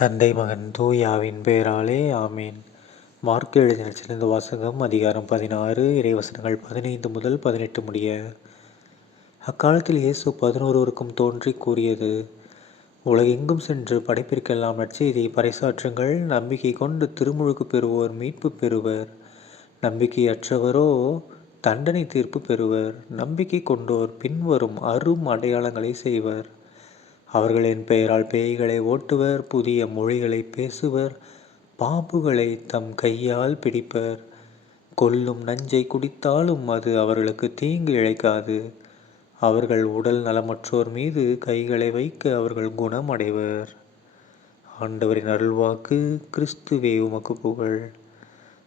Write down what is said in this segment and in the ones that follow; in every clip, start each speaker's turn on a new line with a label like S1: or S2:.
S1: தந்தை மகன் தூயாவின் பெயராலே ஆமீன். மார்க் எழுதின சிறந்த வாசகம் அதிகாரம் பதினாறு இறைவசனங்கள் பதினைந்து முதல் பதினெட்டு முடிய. அக்காலத்தில் இயேசு பதினோருவருக்கும் தோன்றி கூறியது உலகெங்கும் சென்று படைப்பிற்கெல்லாம் நற்செய்தியை பறைசாற்றுங்கள். நம்பிக்கை கொண்டு திருமுழுக்கு பெறுவோர் மீட்பு பெறுவர். நம்பிக்கையற்றவரோ தண்டனை தீர்ப்பு பெறுவர். நம்பிக்கை கொண்டோர் பின்வரும் அரும் அடையாளங்களை செய்வர். அவர்களின் பெயரால் பேய்களை ஓட்டுவர் புதிய மொழிகளை பேசுவர் பாம்புகளை தம் கையால் பிடிப்பர். கொல்லும் நஞ்சை குடித்தாலும் அது அவர்களுக்கு தீங்கு இழைக்காது. அவர்கள் உடல் நலமற்றோர் மீது கைகளை வைக்க அவர்கள் குணமடைவர். ஆண்டவரின் அருள்வாக்கு கிறிஸ்துவே உமக்கு புகழ்.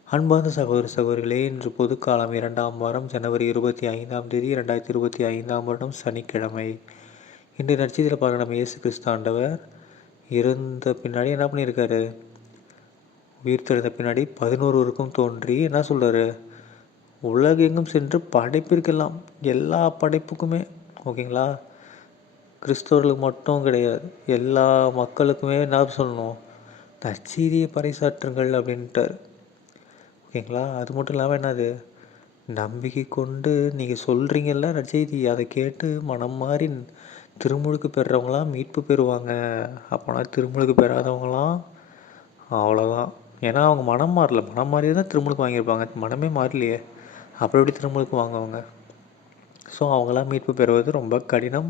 S1: அன்பார்ந்த சகோதர சகோதரிகளே இன்று பொதுக்காலம் இரண்டாம் வாரம் ஜனவரி இருபத்தி ஐந்தாம் தேதி இரண்டாயிரத்தி இருபத்தி ஐந்தாம் வருடம் சனிக்கிழமை. இன்றைய நட்சத்திரத்தில் பாருங்கள் நம்ம இயேசு கிறிஸ்து ஆண்டவர் இருந்த பின்னாடி என்ன பண்ணியிருக்காரு? உயிர் தெரிந்த பின்னாடி பதினோருவருக்கும் தோன்றி என்ன சொல்கிறாரு உலகெங்கும் சென்று படைப்பிற்கெல்லாம் எல்லா படைப்புக்குமே ஓகேங்களா? கிறிஸ்தவர்களுக்கு மட்டும் கிடையாது எல்லா மக்களுக்குமே என்ன சொல்லணும்? நற்செய்தியை பறைசாற்றுங்கள் அப்படின்ட்டார். ஓகேங்களா? அது மட்டும் இல்லாமல் என்னது? நம்பிக்கை கொண்டு நீங்கள் சொல்கிறீங்கல்ல நற்செய்தி அதை கேட்டு மனம் மாறி திருமுழுக்கு பெறுறவங்களாம் மீட்பு பெறுவாங்க. அப்போனா திருமுழுக்கு பெறாதவங்களாம் அவ்வளோதான் ஏன்னா அவங்க மனம் மாறல. மனம் மாறி தான் திருமுழுக்கு வாங்கியிருப்பாங்க. மனமே மாறலையே. அப்புறம் எப்படி திருமுழுக்கு வாங்குவாங்க? ஸோ அவங்களாம் மீட்பு பெறுவது ரொம்ப கடினம்.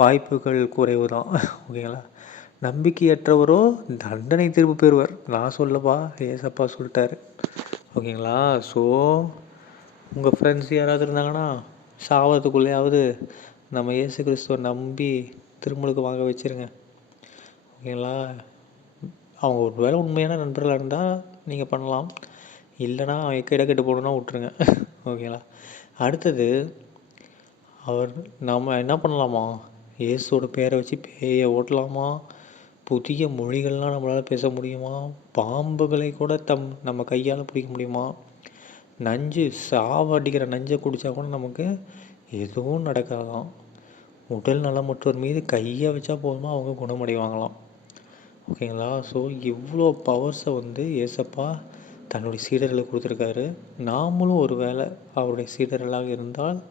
S1: வாய்ப்புகள் குறைவு தான் ஓகேங்களா? நம்பிக்கையற்றவரோ தண்டனை திரும்ப பெறுவார். நான் சொல்லப்பா ஏசப்பா சொல்லிட்டாரு. ஓகேங்களா? ஸோ உங்கள் ஃப்ரெண்ட்ஸ் யாராவது இருந்தாங்கன்னா சாவதுக்குள்ளேயாவது நம்ம இயேசு கிறிஸ்துவை நம்பி திருமுழுக்கு வாங்க வச்சுருங்க. ஓகேங்களா? அவங்க ஒரு வேளை உண்மையான நண்பர்களாக இருந்தால் நீங்கள் பண்ணலாம். இல்லைனா எக்க இடக்கெட்டு போகணுன்னா விட்ருங்க ஓகேங்களா? அடுத்தது அவர் நம்ம என்ன பண்ணலாமா? இயேசுவோட பேரை வச்சு பேயை ஓட்டலாமா? புதிய மொழிகள்லாம் நம்மளால் பேச முடியுமா? பாம்புகளை கூட தம் நம்ம கையால் பிடிக்க முடியுமா? நஞ்சு சாவடிக்கிற நஞ்சை குடித்தா கூட நமக்கு எதுவும் நடக்காதான் உடல் நலமற்றோர் மீது கையை வச்சா போதுமா? அவங்க குணமடைவாங்களாம். ஓகேங்களா? ஸோ இவ்வளோ பவர்ஸை வந்து ஏசப்பா தன்னுடைய சீடர்களுக்கு கொடுத்துருக்காரு. நாமளும் ஒரு வேளை அவருடைய சீடர்களாக இருந்தால்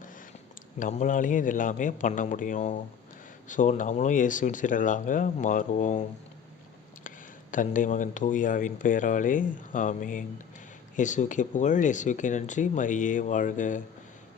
S1: நம்மளாலேயும் இது எல்லாமே பண்ண முடியும். ஸோ நம்மளும் இயேசுவின் சீடர்களாக மாறுவோம். தந்தை மகன் தூயாவின் பெயராலே ஆமீன். இயேசுக்கே புகழ் இயேசுக்கே நன்றி. மரியே வாழ்க.